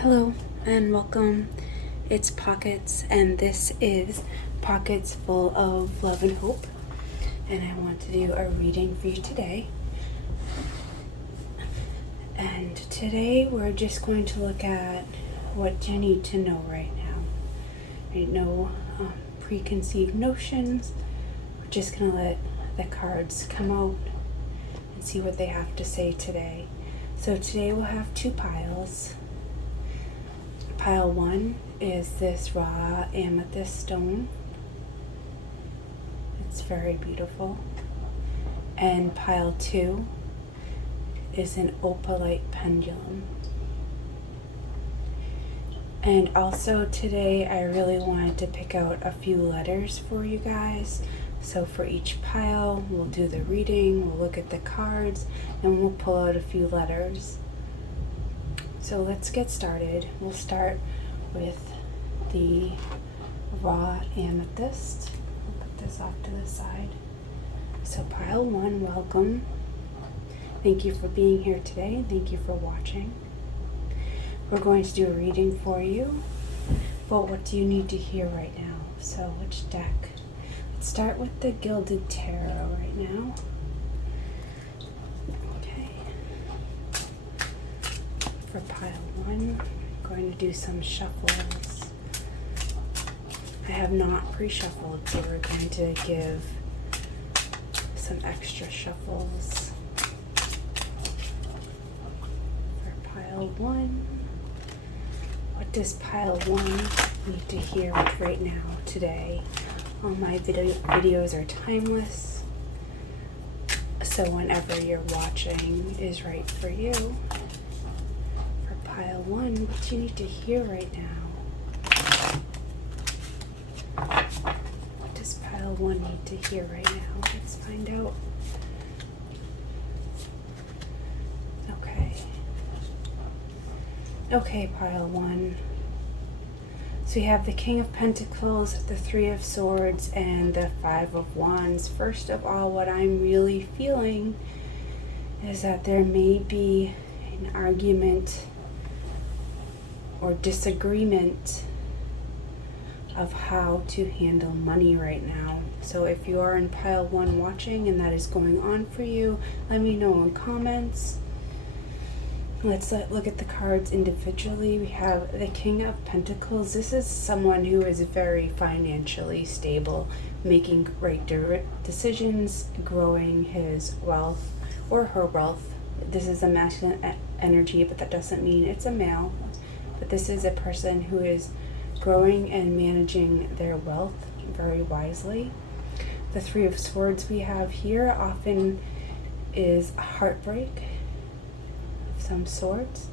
Hello and welcome. It's Pockets, and this is Pockets Full of Love and Hope. And I want to do a reading for you today. And today we're just going to look at what you need to know right now. Right? No preconceived notions. We're just going to let the cards come out and see what they have to say today. So today we'll have two piles. Pile 1 is this Raw Amethyst stone. It's very beautiful. And pile 2 is an Opalite Pendulum. And also today I really wanted to pick out a few letters for you guys. So for each pile we'll do the reading, we'll look at the cards, and we'll pull out a few letters. So let's get started. We'll start with the Raw Amethyst. I'll put this off to the side. So pile 1, welcome. Thank you for being here today. Thank you for watching. We're going to do a reading for you. But what do you need to hear right now? So which deck? Let's start with the Gilded Tarot right now. For pile 1, I'm going to do some shuffles. I have not pre-shuffled, so we're going to give some extra shuffles. For pile 1, what does pile 1 need to hear right now, today? All my videos are timeless, so whenever you're watching is right for you. Pile 1, what you need to hear right now? What does pile 1 need to hear right now? Let's find out. Okay, pile 1. So you have the King of Pentacles, the Three of Swords, and the Five of Wands. First of all, what I'm really feeling is that there may be an argument or disagreement of how to handle money right now. So if you are in pile 1 watching and that is going on for you, let me know in comments. Let's look at the cards individually. We have the King of Pentacles. This is someone who is very financially stable, making right decisions, growing his wealth or her wealth. This is a masculine energy, but that doesn't mean it's a male. But this is a person who is growing and managing their wealth very wisely. The Three of Swords we have here often is heartbreak of some sort.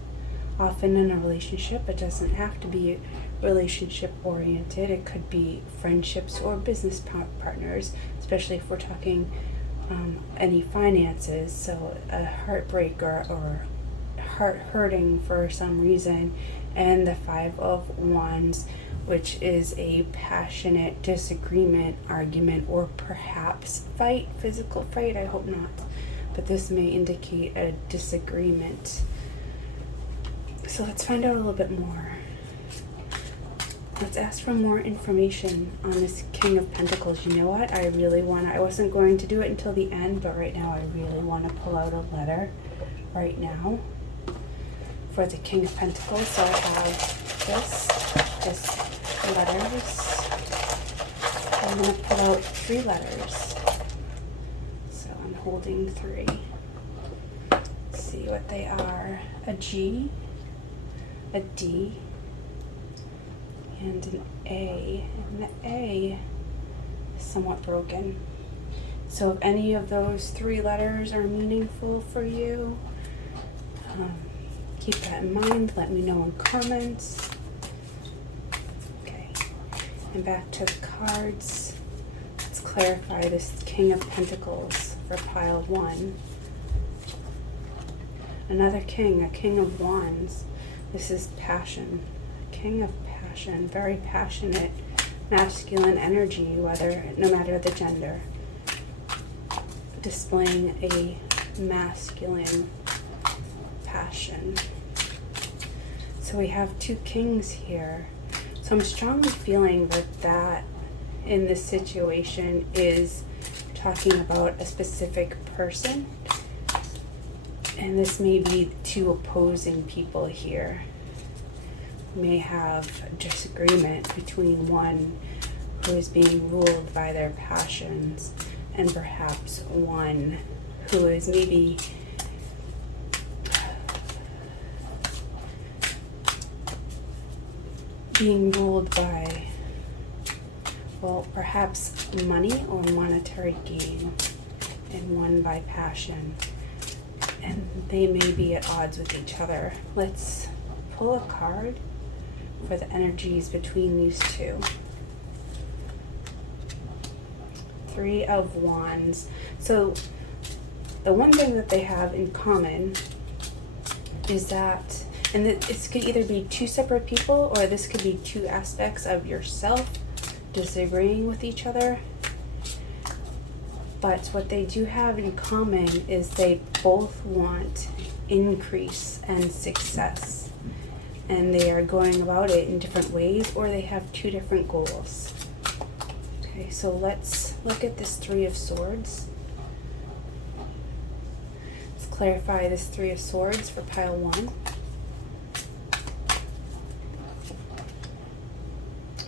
Often in a relationship, it doesn't have to be relationship oriented. It could be friendships or business partners, especially if we're talking any finances. So a heartbreak or heart hurting for some reason. And the Five of Wands, which is a passionate disagreement, argument, or perhaps fight, physical fight. I hope not, but this may indicate a disagreement. So let's find out a little bit more. Let's ask for more information on this King of Pentacles. You know what? I wasn't going to do it until the end, but right now I really want to pull out a letter right now for the King of Pentacles. So I have this letters. I'm going to pull out 3 letters. So I'm holding 3. Let's see what they are. A G, a D, and an A. And the A is somewhat broken. So if any of those 3 letters are meaningful for you, keep that in mind. Let me know in comments. Okay, and back to the cards. Let's clarify this King of Pentacles for pile 1. Another king, a King of Wands. This is passion. A King of Passion, very passionate, masculine energy, no matter the gender. Displaying a masculine passion. So we have two kings here. So I'm strongly feeling that in this situation is talking about a specific person. And this may be two opposing people here. We may have disagreement between one who is being ruled by their passions and perhaps one who is maybe being ruled by, well, perhaps money or monetary gain, and one by passion. And they may be at odds with each other. Let's pull a card for the energies between these two. Three of Wands. So the one thing that they have in common is that, and this could either be two separate people, or this could be two aspects of yourself disagreeing with each other. But what they do have in common is they both want increase and success. And they are going about it in different ways, or they have two different goals. Okay, so let's look at this Three of Swords. Let's clarify this Three of Swords for pile 1.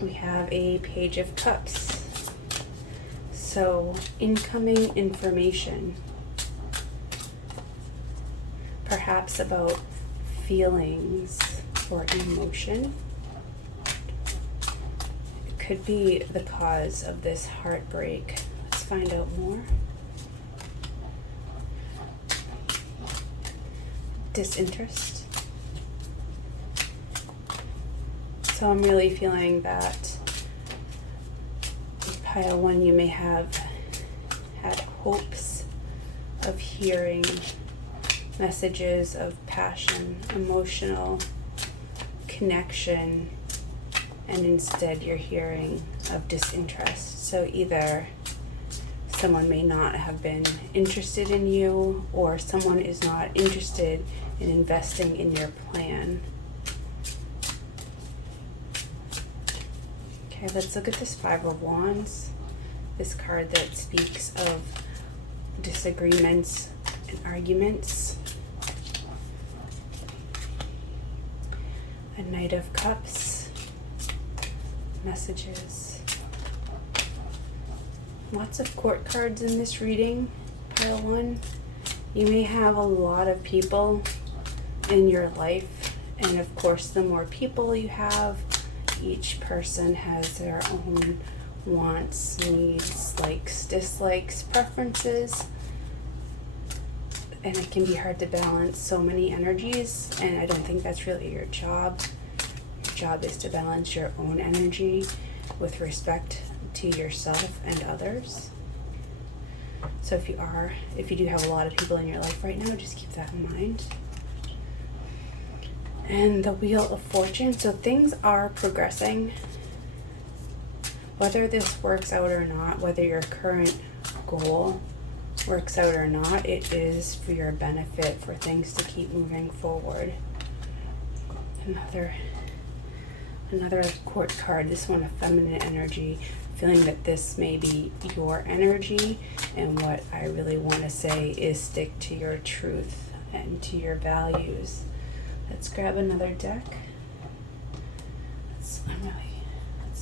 We have a Page of Cups. So, incoming information, perhaps about feelings or emotion. It could be the cause of this heartbreak. Let's find out more. Disinterest. So I'm really feeling that pile 1, you may have had hopes of hearing messages of passion, emotional connection, and instead you're hearing of disinterest. So either someone may not have been interested in you, or someone is not interested in investing in your plan. Okay, let's look at this Five of Wands, this card that speaks of disagreements and arguments. A Knight of Cups, messages. Lots of court cards in this reading, pile 1. You may have a lot of people in your life, and of course the more people you have, each person has their own wants, needs, likes, dislikes, preferences, and it can be hard to balance so many energies, and I don't think that's really your job. Your job is to balance your own energy with respect to yourself and others. So if you do have a lot of people in your life right now, just keep that in mind. And the Wheel of Fortune. So things are progressing. Whether this works out or not, whether your current goal works out or not, it is for your benefit, for things to keep moving forward. Another court card, this one a feminine energy, feeling that this may be your energy, and what I really want to say is stick to your truth and to your values. Let's grab another deck. Let's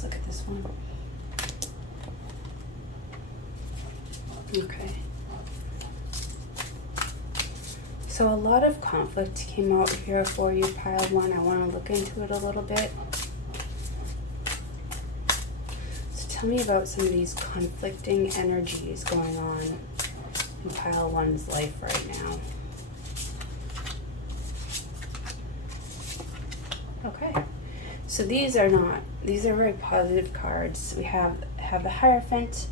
look at this one. Okay. So a lot of conflict came out here for you, pile 1. I want to look into it a little bit. So tell me about some of these conflicting energies going on in pile 1's life right now. Okay, so these are very positive cards. We have the Hierophant,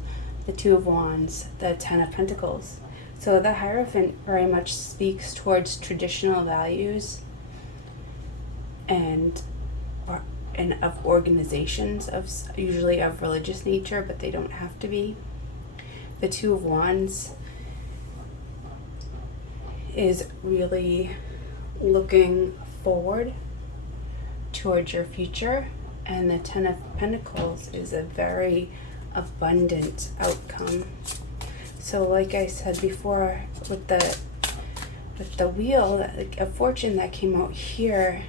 the Two of Wands, the Ten of Pentacles. So the Hierophant very much speaks towards traditional values and of organizations, usually of religious nature, but they don't have to be. The Two of Wands is really looking forward towards your future. And the Ten of Pentacles is a very abundant outcome. So like I said before, with the wheel of fortune that came out here,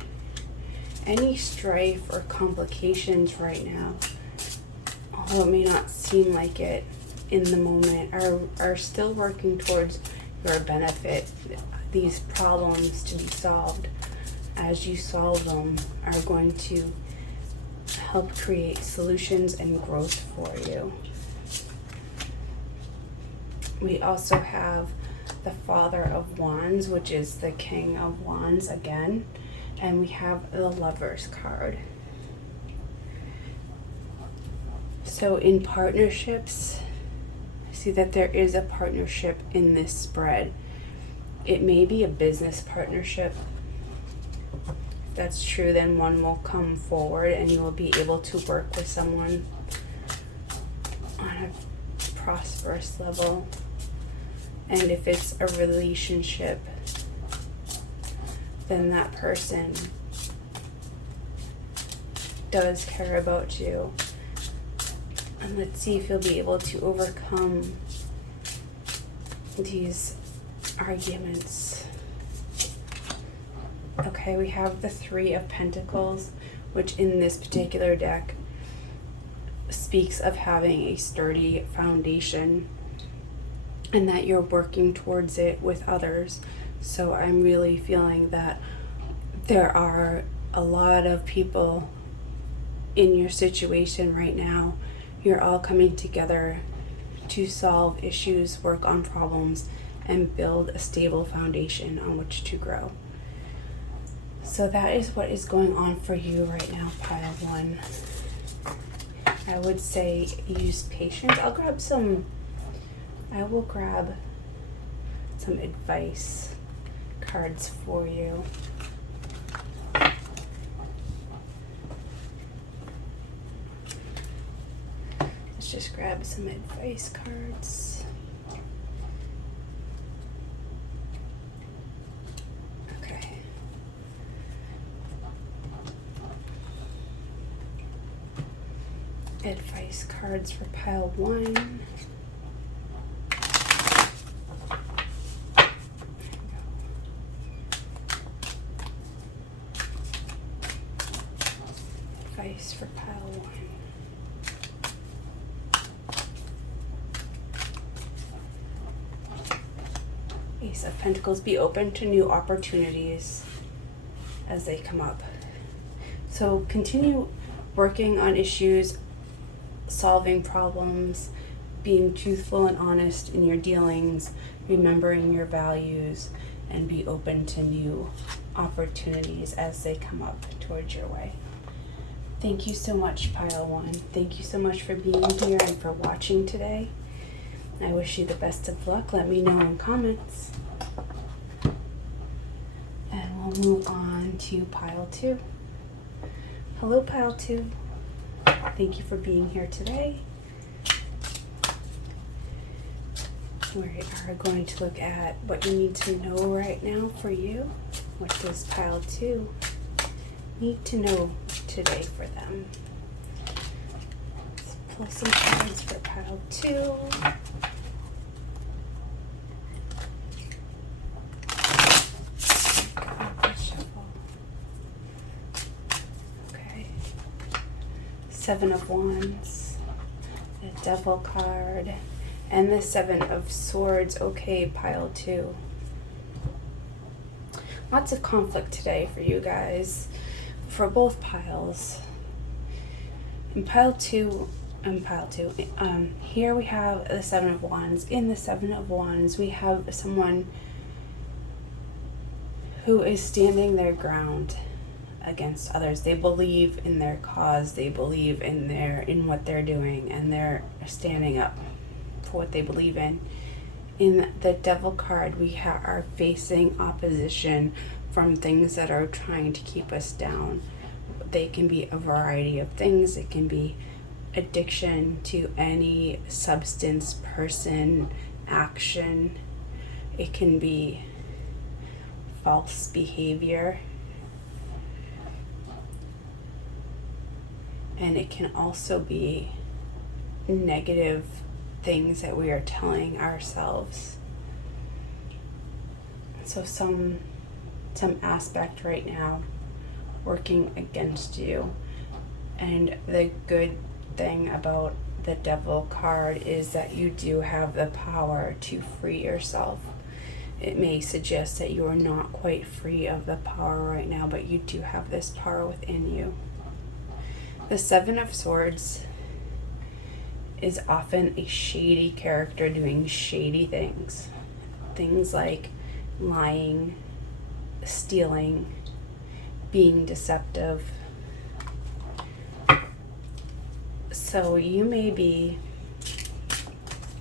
any strife or complications right now, although it may not seem like it in the moment, are still working towards your benefit. These problems to be solved, as you solve them, are going to help create solutions and growth for you. We also have the Father of Wands, which is the King of Wands again, and we have the Lovers card. So in partnerships, see that there is a partnership in this spread. It may be a business partnership. If that's true, then one will come forward and you will be able to work with someone on a prosperous level. And if it's a relationship, then that person does care about you. And let's see if you'll be able to overcome these arguments. Okay, we have the Three of Pentacles, which in this particular deck speaks of having a sturdy foundation and that you're working towards it with others. So I'm really feeling that there are a lot of people in your situation right now. You're all coming together to solve issues, work on problems, and build a stable foundation on which to grow. So that is what is going on for you right now, pile one. I would say use patience. I will grab some advice cards for you. Let's just grab some advice cards. Okay. Advice cards for pile one. Advice for pile one. Ace of Pentacles, be open to new opportunities as they come up. So continue working on issues, solving problems, being truthful and honest in your dealings, remembering your values, and be open to new opportunities as they come up towards your way. Thank you so much, pile one. Thank you so much for being here and for watching today. I wish you the best of luck. Let me know in comments. And we'll move on to pile two. Hello, pile two. Thank you for being here today. We are going to look at what you need to know right now for you. What does pile two need to know today for them? Let's pull some cards for pile two. Okay. Seven of Wands, the Devil card, and the Seven of Swords. Okay, pile two. Lots of conflict today for you guys, for both piles. In pile two, here we have the Seven of Wands. In the Seven of Wands, we have someone who is standing their ground against others. They believe in their cause, they believe in what they're doing, and they're standing up for what they believe in. In the Devil card, we are facing opposition from things that are trying to keep us down. They can be a variety of things. It can be addiction to any substance, person, action. It can be false behavior. And it can also be negative things that we are telling ourselves. So some aspect right now working against you. And the good thing about the Devil card is that you do have the power to free yourself. It may suggest that you are not quite free of the power right now, but you do have this power within you. The Seven of Swords is often a shady character doing shady things. Things like lying, stealing, being deceptive. So you may be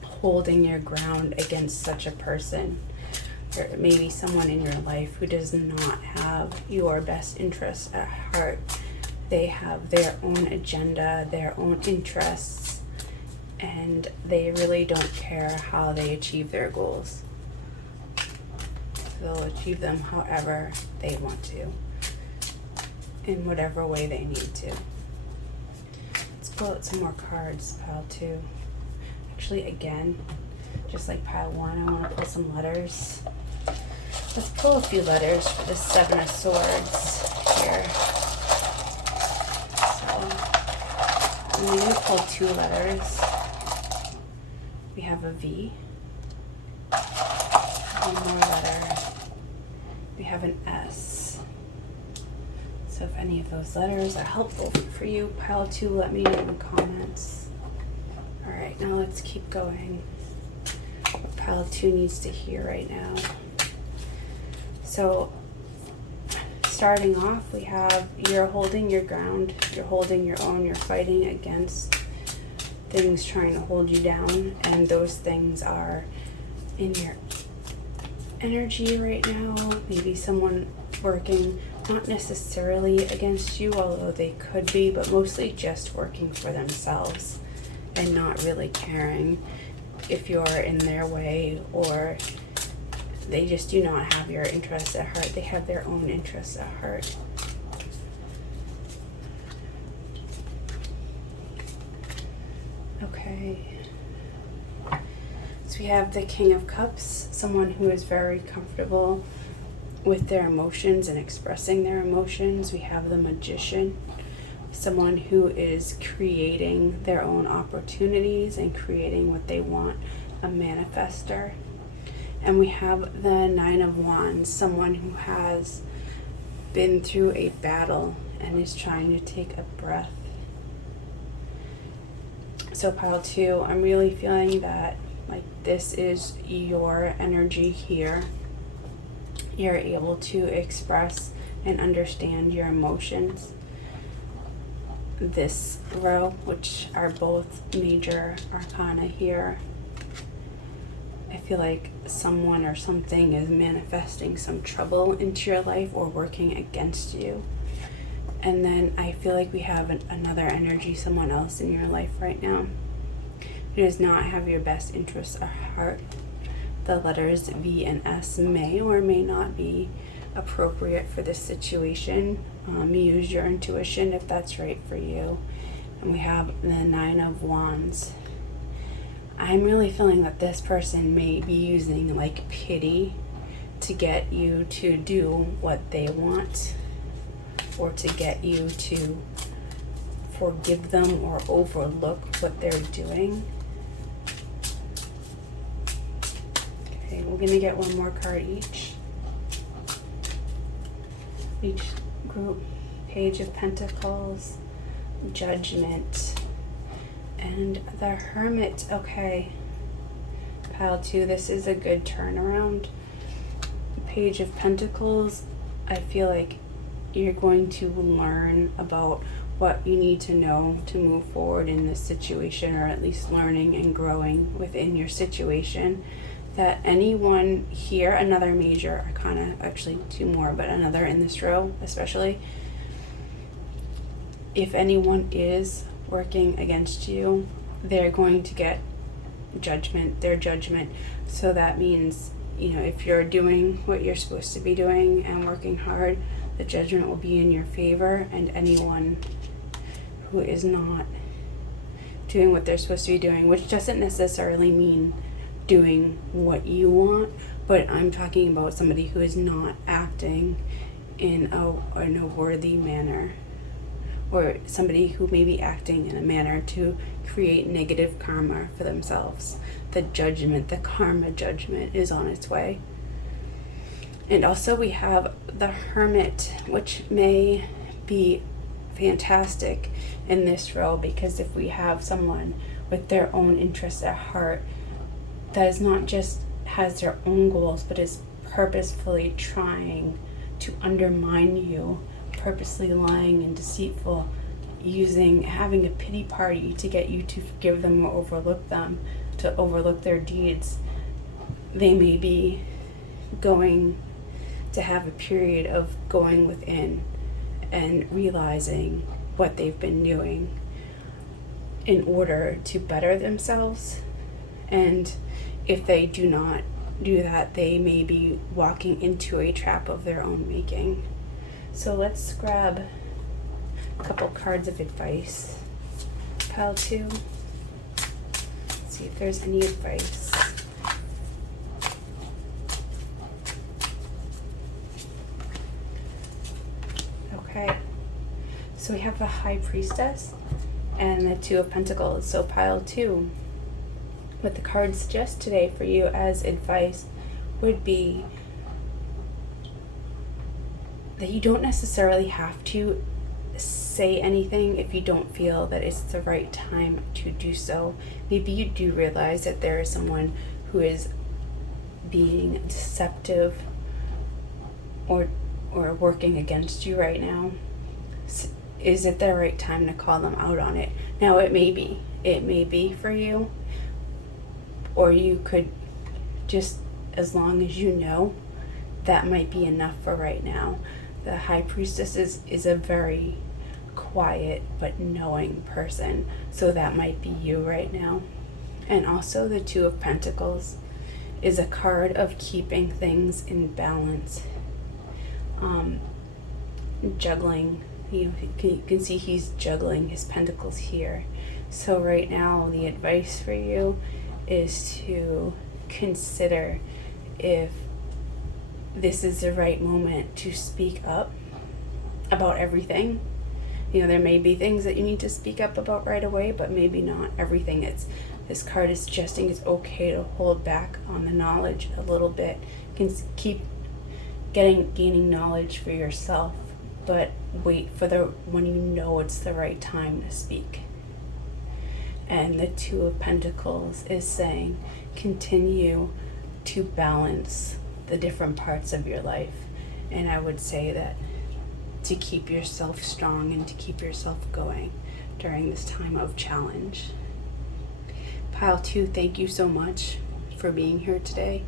holding your ground against such a person. There may be someone in your life who does not have your best interests at heart. They have their own agenda, their own interests, and they really don't care how they achieve their goals. They'll achieve them however they want to, in whatever way they need to. Let's pull out some more cards, pile 2. Actually, again, just like pile 1, I want to pull some letters. Let's pull a few letters for the Seven of Swords here. So, I'm going to pull 2 letters. We have a V. One more letter. We have an S. So if any of those letters are helpful for you, pile 2, let me know in the comments. Alright, now let's keep going. What pile 2 needs to hear right now. So, starting off, we have you're holding your ground, you're holding your own, you're fighting against things trying to hold you down, and those things are in your energy right now. Maybe someone working not necessarily against you, although they could be, but mostly just working for themselves and not really caring if you're in their way, or they just do not have your interests at heart. They have their own interests at heart. Okay. So we have the King of Cups, someone who is very comfortable with their emotions and expressing their emotions. We have the Magician, someone who is creating their own opportunities and creating what they want, a manifester. And we have the Nine of Wands, someone who has been through a battle and is trying to take a breath. So pile 2, I'm really feeling that like this is your energy here. You're able to express and understand your emotions. This row, which are both major arcana here, I feel like someone or something is manifesting some trouble into your life or working against you. And then I feel like we have another energy, someone else in your life right now who does not have your best interests at heart. The letters V and S may or may not be appropriate for this situation. Use your intuition if that's right for you. And we have the Nine of Wands. I'm really feeling that this person may be using like pity to get you to do what they want, or to get you to forgive them or overlook what they're doing. Okay, we're gonna get one more card each group. Page of Pentacles, Judgment, and the Hermit. Okay, pile 2, this is a good turnaround. Page of Pentacles, I feel like you're going to learn about what you need to know to move forward in this situation, or at least learning and growing within your situation. That anyone here, another major arcana, actually 2 more, but another in this row especially, if anyone is working against you, they're going to get their judgment. So that means, you know, if you're doing what you're supposed to be doing and working hard, the judgment will be in your favor, and anyone who is not doing what they're supposed to be doing, which doesn't necessarily mean doing what you want, but I'm talking about somebody who is not acting in a worthy manner, or somebody who may be acting in a manner to create negative karma for themselves. The judgment, the karma judgment is on its way. And also we have the Hermit, which may be fantastic in this role, because if we have someone with their own interests at heart that is not just has their own goals, but is purposefully trying to undermine you, purposely lying and deceitful, having a pity party to get you to forgive them or overlook them, to overlook their deeds, they may be going to have a period of going within and realizing what they've been doing in order to better themselves. And if they do not do that, they may be walking into a trap of their own making. So let's grab a couple cards of advice. Pile 2. Let's see if there's any advice. Okay, so we have the High Priestess and the Two of Pentacles. So pile 2, what the cards suggest today for you as advice would be that you don't necessarily have to say anything if you don't feel that it's the right time to do so. Maybe you do realize that there is someone who is being deceptive or working against you right now. Is it the right time to call them out on it? Now it may be for you, or you could just, as long as you know, that might be enough for right now. The High Priestess is a very quiet but knowing person, so that might be you right now. And also the Two of Pentacles is a card of keeping things in balance. Juggling, you can see he's juggling his pentacles here. So right now the advice for you is to consider if this is the right moment to speak up about everything. There may be things that you need to speak up about right away, but maybe not everything. This card is suggesting it's okay to hold back on the knowledge a little bit. You can keep gaining knowledge for yourself, but wait for when you know it's the right time to speak. And the Two of Pentacles is saying continue to balance the different parts of your life. And I would say that to keep yourself strong and to keep yourself going during this time of challenge. Pile 2, thank you so much for being here today.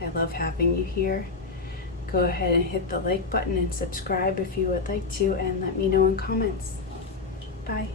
I love having you here. Go ahead and hit the like button and subscribe if you would like to, and let me know in comments. Bye.